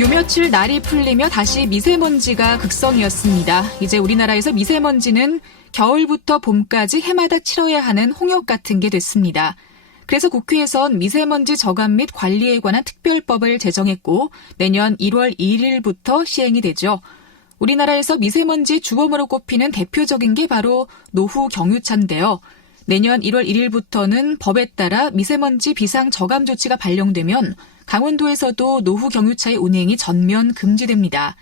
요 며칠 날이 풀리며 다시 미세먼지가 극성이었습니다. 이제 우리나라에서 미세먼지는 겨울부터 봄까지 해마다 치러야 하는 홍역 같은 게 됐습니다. 그래서 국회에선 미세먼지 저감 및 관리에 관한 특별법을 제정했고 내년 1월 1일부터 시행이 되죠. 우리나라에서 미세먼지 주범으로 꼽히는 대표적인 게 바로 노후 경유차인데요. 내년 1월 1일부터는 법에 따라 미세먼지 비상 저감 조치가 발령되면 강원도에서도 노후 경유차의 운행이 전면 금지됩니다.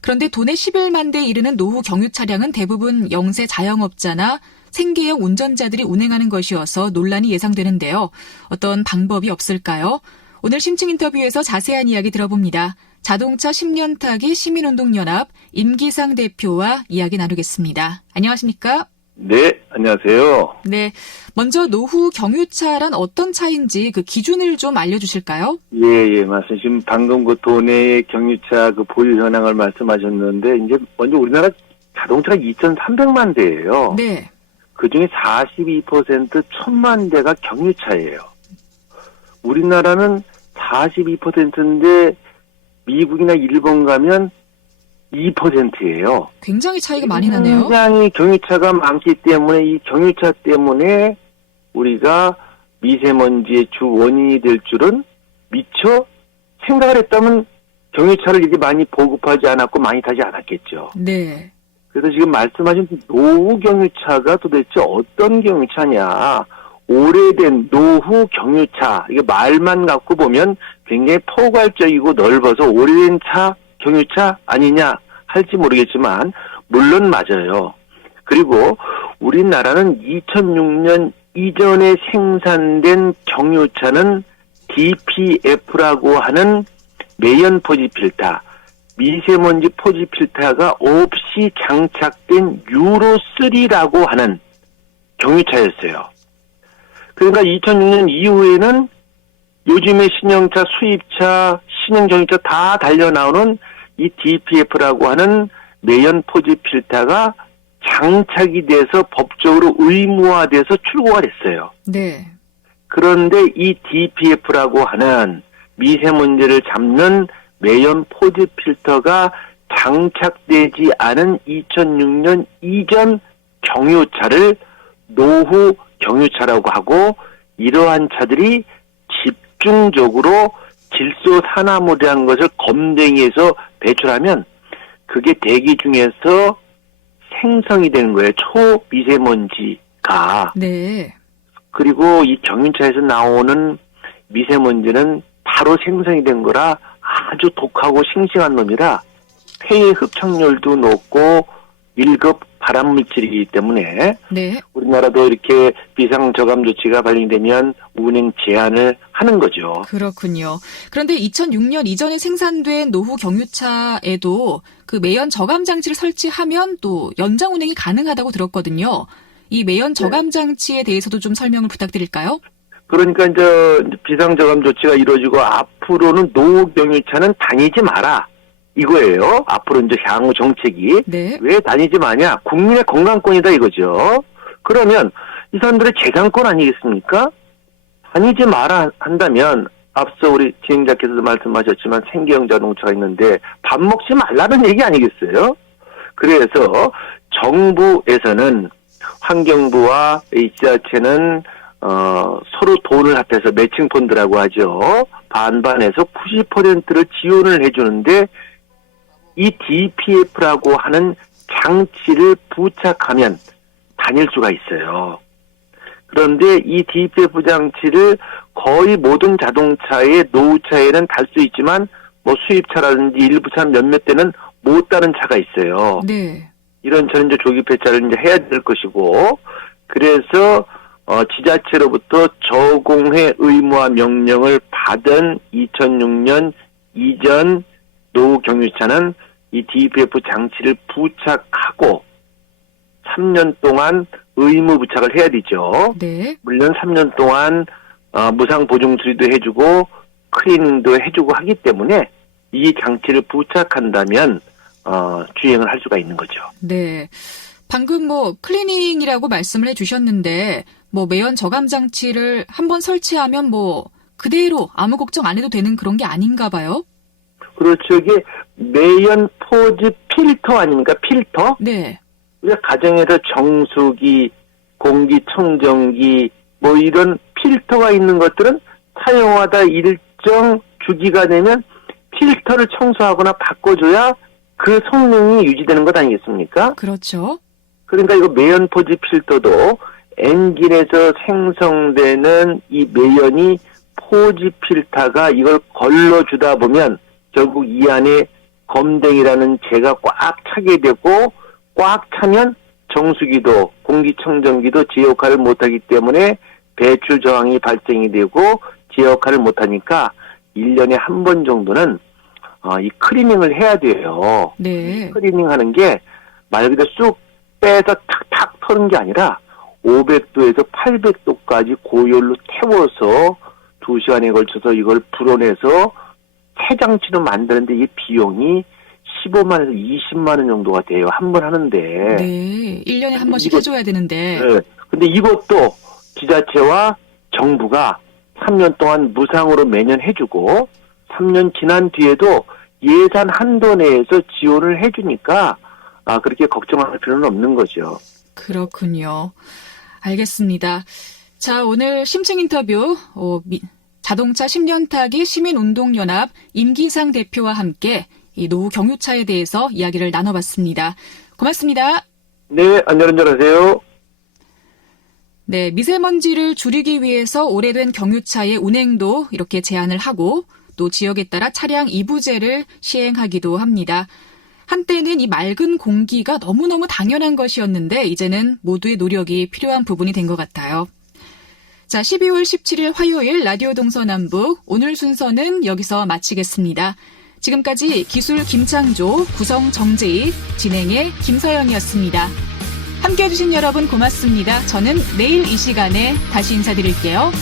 그런데 도내 11만 대에 이르는 노후 경유 차량은 대부분 영세 자영업자나 생계형 운전자들이 운행하는 것이어서 논란이 예상되는데요. 어떤 방법이 없을까요? 오늘 심층 인터뷰에서 자세한 이야기 들어봅니다. 자동차 10년 타기 시민운동연합 임기상 대표와 이야기 나누겠습니다. 안녕하십니까? 네, 안녕하세요. 네, 먼저 노후 경유차란 어떤 차인지 그 기준을 좀 알려주실까요? 예, 맞습니다. 지금 방금 그 도내의 경유차 그 보유 현황을 말씀하셨는데, 이제 먼저 우리나라 자동차가 2,300만 대예요. 네. 그 중에 42% 1,000만 대가 경유차예요. 우리나라는 42%인데 미국이나 일본 가면 2%예요. 굉장히 차이가 많이 나네요. 굉장히 경유차가 많기 때문에 이 경유차 때문에 우리가 미세먼지의 주 원인이 될 줄은 미처 생각을 했다면 경유차를 이렇게 많이 보급하지 않았고 많이 타지 않았겠죠. 네. 그래서 지금 말씀하신 노후 경유차가 도대체 어떤 경유차냐. 오래된 노후 경유차. 이게 말만 갖고 보면 굉장히 포괄적이고 넓어서 오래된 차, 경유차 아니냐 할지 모르겠지만 물론 맞아요. 그리고 우리나라는 2006년 이전에 생산된 경유차는 DPF라고 하는 매연 포지 필터, 미세먼지 포지 필터가 없이 장착된 유로3라고 하는 경유차였어요. 그러니까 2006년 이후에는 요즘의 신형차, 수입차, 신형 경유차 다 달려나오는 이 DPF라고 하는 매연 포지 필터가 장착이 돼서 법적으로 의무화돼서 출고가 됐어요. 네. 그런데 이 DPF라고 하는 미세먼지를 잡는 매연 포지 필터가 장착되지 않은 2006년 이전 경유차를 노후 경유차라고 하고 이러한 차들이 집중적으로 질소 산화물이라는 것을 검댕이에서 배출하면 그게 대기 중에서 생성이 되는 거예요. 초미세먼지가. 네. 그리고 이 경유차에서 나오는 미세먼지는 바로 생성이 된 거라 아주 독하고 싱싱한 놈이라 폐의 흡착률도 높고 1급 발암물질이기 때문에 네. 우리나라도 이렇게 비상저감 조치가 발령되면 운행 제한을 하는 거죠. 그렇군요. 그런데 2006년 이전에 생산된 노후 경유차에도 그 매연 저감 장치를 설치하면 또 연장 운행이 가능하다고 들었거든요. 이 매연 저감 장치에 대해서도 좀 설명을 부탁드릴까요? 그러니까 이제 비상저감 조치가 이루어지고 앞으로는 노후 경유차는 다니지 마라. 이거예요. 앞으로 이제 향후 정책이. 네. 왜 다니지 마냐? 국민의 건강권이다 이거죠. 그러면 이 사람들의 재산권 아니겠습니까? 다니지 마라 한다면 앞서 우리 진행자께서도 말씀하셨지만 생계형 자동차가 있는데 밥 먹지 말라는 얘기 아니겠어요? 그래서 정부에서는 환경부와 지자체는 서로 돈을 합해서 매칭 펀드라고 하죠. 반반해서 90%를 지원을 해주는데 이 DPF라고 하는 장치를 부착하면 다닐 수가 있어요. 그런데 이 DPF 장치를 거의 모든 자동차의 노후차에는 달 수 있지만 뭐 수입차라든지 일부차 몇몇 대는 못 다는 차가 있어요. 네. 이런 차는 이제 조기 폐차를 이제 해야 될 것이고 그래서 지자체로부터 저공해 의무화 명령을 받은 2006년 이전 노후 경유차는 이 DPF 장치를 부착하고 3년 동안 의무 부착을 해야 되죠. 네. 물론 3년 동안 무상 보증 수리도 해주고 클리닝도 해주고 하기 때문에 이 장치를 부착한다면 주행을 할 수가 있는 거죠. 네. 방금 뭐 클리닝이라고 말씀을 해주셨는데 뭐 매연 저감 장치를 한번 설치하면 뭐 그대로 아무 걱정 안 해도 되는 그런 게 아닌가 봐요. 그렇죠. 이게 매연 포즈 필터 아닙니까? 필터? 네. 우리가 가정에서 정수기, 공기청정기, 뭐 이런 필터가 있는 것들은 사용하다 일정 주기가 되면 필터를 청소하거나 바꿔줘야 그 성능이 유지되는 것 아니겠습니까? 그렇죠. 그러니까 이거 매연 포즈 필터도 엔진에서 생성되는 이 매연이 포즈 필터가 이걸 걸러주다 보면 결국 이 안에 검댕이라는 재가 꽉 차게 되고 꽉 차면 정수기도 공기청정기도 제 역할을 못하기 때문에 배출 저항이 발생이 되고 제 역할을 못하니까 1년에 한 번 정도는 이 클리닝을 해야 돼요. 네. 클리닝하는 게 말 그대로 쑥 빼서 탁탁 털은 게 아니라 500도에서 800도까지 고열로 태워서 2시간에 걸쳐서 이걸 불어내서 새 장치로 만드는데 이 비용이 15만 원에서 20만 원 정도가 돼요. 한 번 하는데. 네. 1년에 한 번씩 해줘야 되는데. 네. 근데 이것도 지자체와 정부가 3년 동안 무상으로 매년 해주고 3년 지난 뒤에도 예산 한도 내에서 지원을 해주니까 그렇게 걱정할 필요는 없는 거죠. 그렇군요. 알겠습니다. 자, 오늘 심층 인터뷰 자동차 10년 타기 시민운동연합 임기상 대표와 함께 이 노후 경유차에 대해서 이야기를 나눠봤습니다. 고맙습니다. 네, 안전운전하세요. 네, 미세먼지를 줄이기 위해서 오래된 경유차의 운행도 이렇게 제한을 하고 또 지역에 따라 차량 이부제를 시행하기도 합니다. 한때는 이 맑은 공기가 너무너무 당연한 것이었는데 이제는 모두의 노력이 필요한 부분이 된 것 같아요. 자, 12월 17일 화요일 라디오 동서남북 오늘 순서는 여기서 마치겠습니다. 지금까지 기술 김창조, 구성 정재희, 진행의 김서영이었습니다. 함께해 주신 여러분 고맙습니다. 저는 내일 이 시간에 다시 인사드릴게요.